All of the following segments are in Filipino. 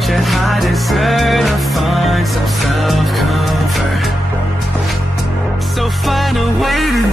want you, I deserve to find some self-comfort. So find a way to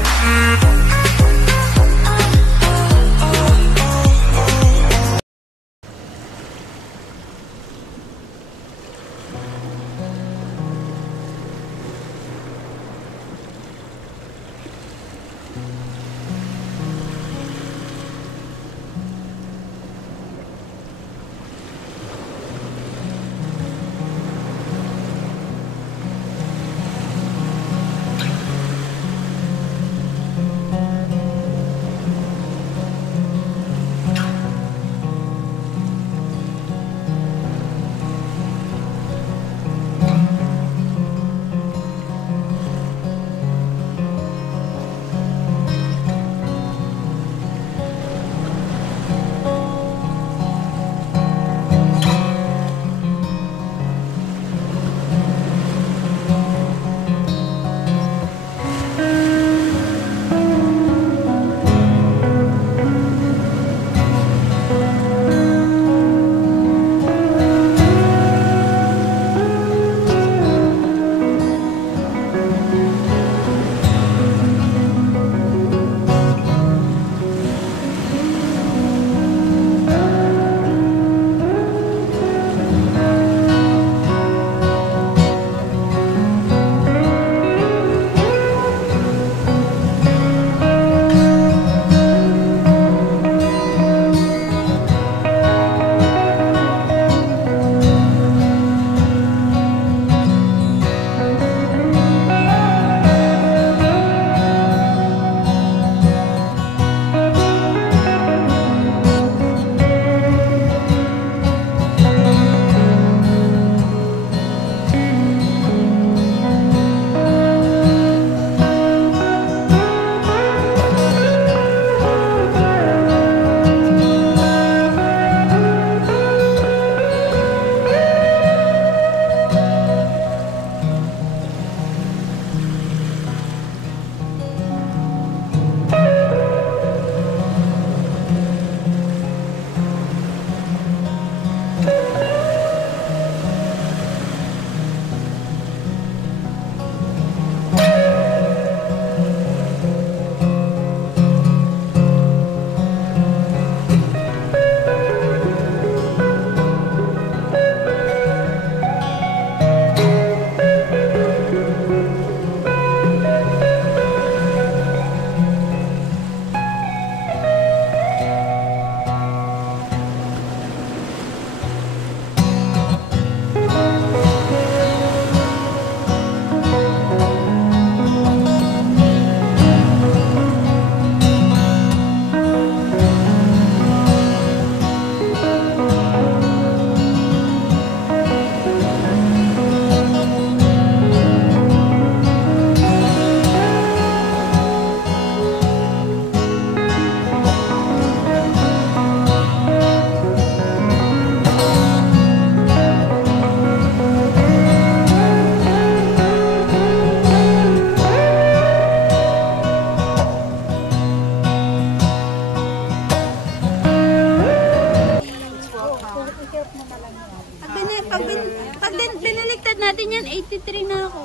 Biniligtad natin yan, 83 na ako.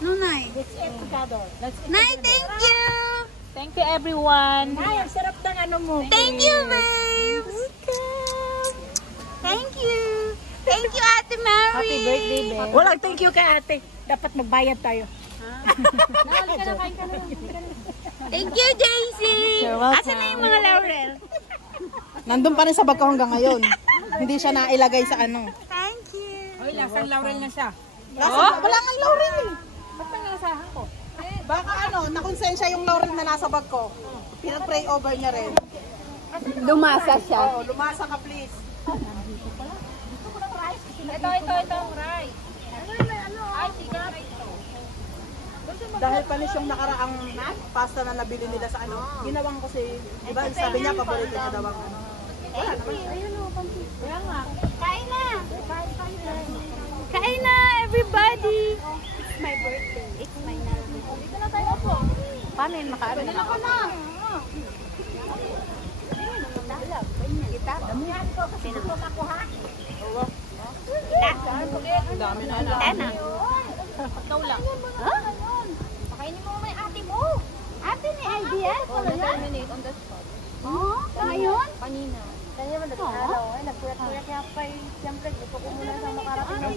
No, Nay. Nay, thank you! Thank you, everyone. Nay, ang sarap ng ano mo. Thank you, babes! Thank you! Thank you, Ate Mary! Happy birthday, babe. Walang thank you kay ate. Dapat magbayad tayo. Thank you, JC! Asan na yung mga laurel? Nandun pa rin sa bag ko hanggang ngayon. Hindi siya nailagay sa ano. Thank you! Hoy, lasang laurel na siya. Wala nga laurel eh. Ba't pang-lasahan ko? Baka ano, nakonsensya yung laurel na nasa bag ko. Pinag-pray over niya rin. Lumasa siya. Oo, lumasa ka please. Ito, rice. Ay, sige, rice to. Dahil panis yung nakaraang pasta na nabili nila sa ano, ginawang ko si, diba, sabi niya, paborito niya daw ako. Wala naman siya. Kaya nga. Kain na! Kain na, everybody! It's my birthday. It's my birthday. Dito na tayo po. Paano yun makaano? Dito na ko na! Kita kita? Damihan ko kasi gusto makuha. Oo. Ang dami na na. Ikaw lang. Ha? Pakainin mo may ate mo. Ate ni LDS? Na-terminate on the spot. Oo, ngayon? Kanina. Kanya mo dating araw, nagkuya-kuya kaya pa siyempre gusto ko muna sa makarating ng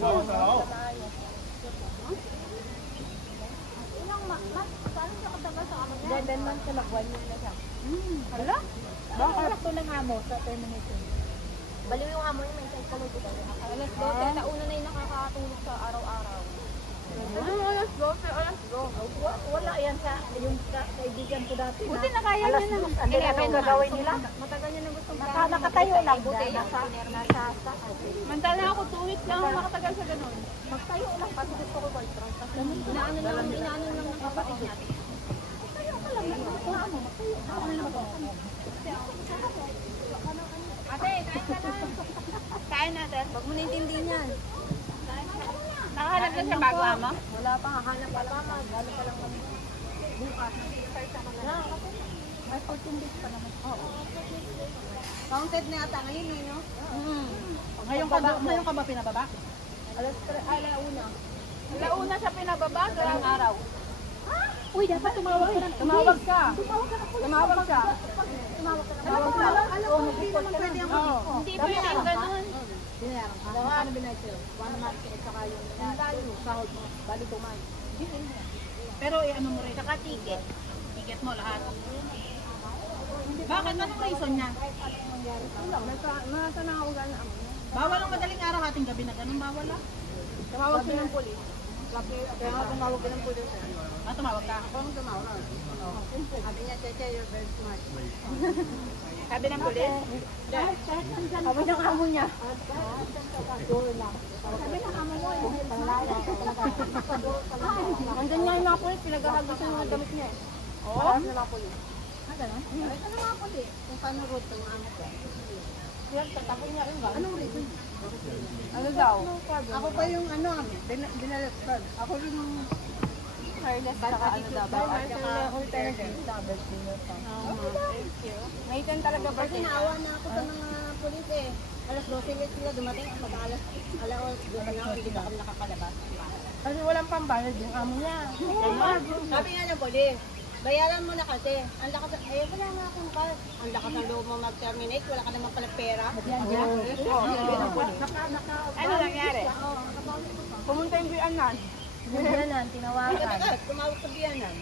ilang saan siya katagal sa amin? 11 months na lang, 1 year na siya. Hala? Bakit ito ng amo sa termination? Baliw yung amo niya, may sense ka luto tayo. Alas 12, nauna na yung nakakatulog sa araw-araw. Alas 12, alas 12. Wala yan sa yung kaibigan ko dati na. Buti na kaya Alas na. 2, ano yung gagawin nila? Matagal niya na gustong Nakatayo lang. Nasa Mantala ako, 2 weeks lang ako makatagal sa ganun. magtayo lang kasi gusto ko boyfriend. Kasi inaano lang ng kapatid natin. Ate, kain ka lang. Kain natin. Huwag mo naintindihan yan. Nakahanap na siya bago ama? Wala pa, hahanap pa lang. Galo pa lang kami. Bukas. May 14 days pa naman. Oo. Counted na ata ngayon eh, no? Ngayon ka ba pinababa? Alauna. Launa siya pinababa, Ilang araw. Uy, dapat tumawag ka. Tumawag ka. Tumawag ka. Alam mo, hindi naman pwede ang Hindi pa yung ganun. binayaran ka. Ano binayad sa'yo? 1 month at saka yung sahod mo. Bali 2 months. Pero ano mo rin? Saka ticket. Ticket mo lahat. Bakit? Anong reason niya? Nasa na ako gano'n. Bawal ang madaling araw ating gabi na ganun. Bawal ah. Tumawag siya ng polis. Kaya nga tumawag ka ng polis. Tumawag ka. Ako ang tumawag. Sabi niya, Cheche, you're very smart. Sabi ng pulis? Sabi ng amo niya. Nandun nga yung mga polis, pinaghahagusan yung mga gamit niya eh. Oo? Alas na mga polis. Gano'n? Ano mga polis? Kung paano route ng amo ko. Yan, tatapon niya rin ba? Anong reason? Ano daw? Ako pa yung ano, binalastan. Ako rin yung harness saka ano daw. Ngayon talaga ba? Kasi naawa na ako sa mga polis eh. Alas 12 ulit sila dumating. Mag-alas 12 na ako, hindi pa kami nakakalabas. Kasi walang pambayad yung amo niya. Sabi nga ng polis, bayaran mo na kasi. Ang lakas, wala nga akong card. Ang lakas ng loob mo mag-terminate, wala ka naman pala pera. Ano nangyari? Pumunta yung biyanan. Biyanan, tinawagan. Tumawag sa biyanan.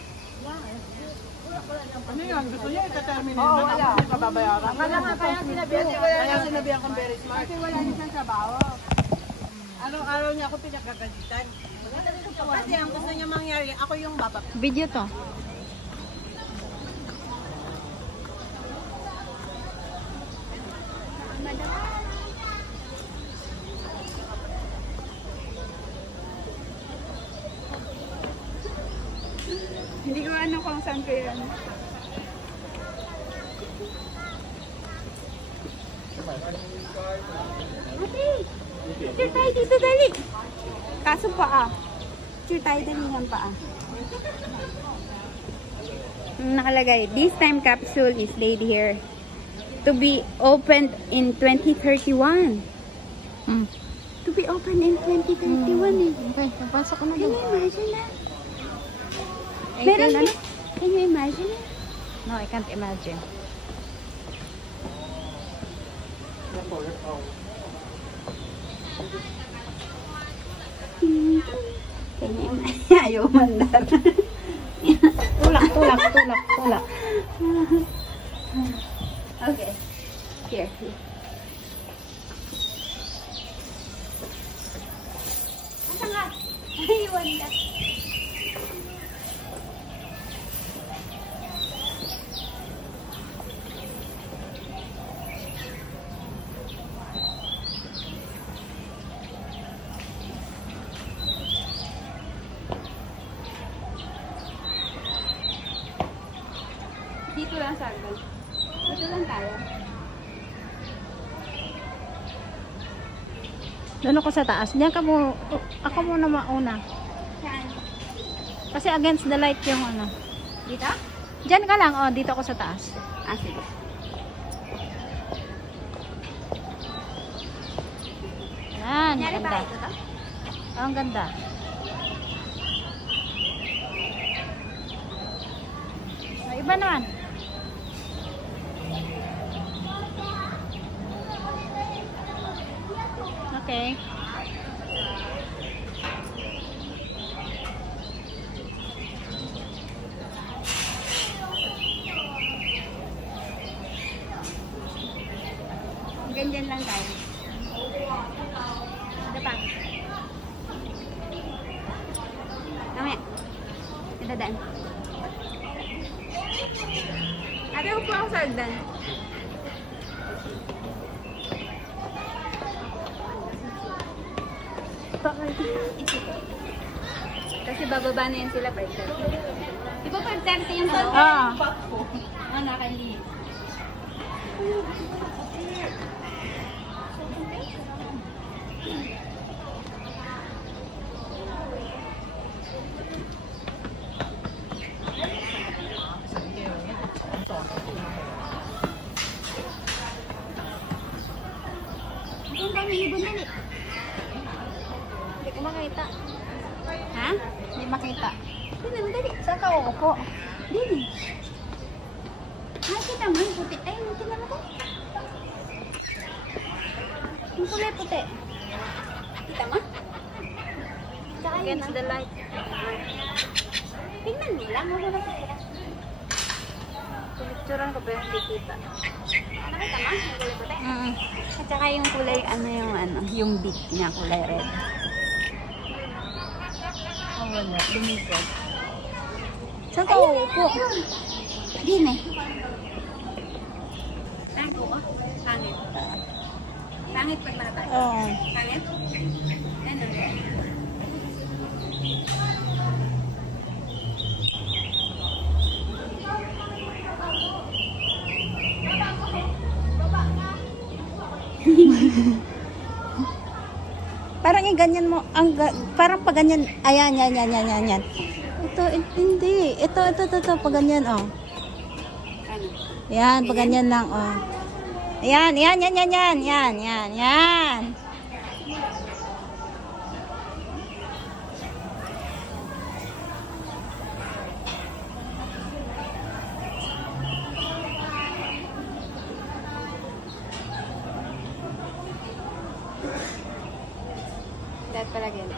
Ano yan? Gusto niya ita-terminate Oo, na wala. tapos kababayaran. Wala nga, kaya sinabihan niya. Kaya sinabihan kang very smart. Kasi wala niya siyang trabaho. Araw-araw niya ako pinagkagalitan. Kasi ang gusto niya mangyari, ako yung babap. Video to. Hindi ko ano kung saan ko yan. Ate! Picture tayo dito, dali! Kaso paa. Picture tayo, dalingan paa. Nakalagay, this time capsule is laid here to be opened in 2031. To be opened in 2031 eh. Okay, napasok ko na Can you imagine that? Meron siya. Can you imagine it? No, I can't imagine. Can you imagine? Ayaw mandar. Tulak. Okay. Here. Asa nga? Iwan ka. Dito lang, Sargon. Dito lang tayo. Doon ako sa taas. Diyan ka mo, ako muna mauna. Saan? Kasi against the light yung ano. Dito? Diyan ka lang, oh, dito ako sa taas. Ah, sige. Kunyari Maganda. ba ito to? Oh, ang ganda. Oh, iba naman. Okay. Ganyan lang tayo. Ito pa. Mamaya. Ito daan. Ate, upo ako sa agdan. Kasi bababa na yan sila 5:30. Di ba 5:30 yung tao? Ah. Ah, nakali. Ang dami ibon na eh. Hindi ko makita. Ha? Hindi makita. Dili, dali. Saan ka uupo? Dili. Kita mo yung puti. Ay, kita mo ko. Yung kulay puti. Kita mo? Against the light. Tingnan mo lang. Huwag mo na sila. Pinicturean ko pero hindi kita. Nakita mo? Yung kulay puti. At saka yung kulay, yung beak niya, kulay red. Oh, wala. Lumipad. Saan ka uupo? Dini. Pangit ko. Pangit. Pangit pag nakatayo. Oo. Pangit? Ano? Parang ganyan mo, parang pag ganyan, ayan, yan. Ito, hindi. Ito, pag ganyan, oh. Ano? Yan, pag ganyan lang, oh. Yan. Dahil pala ganyan.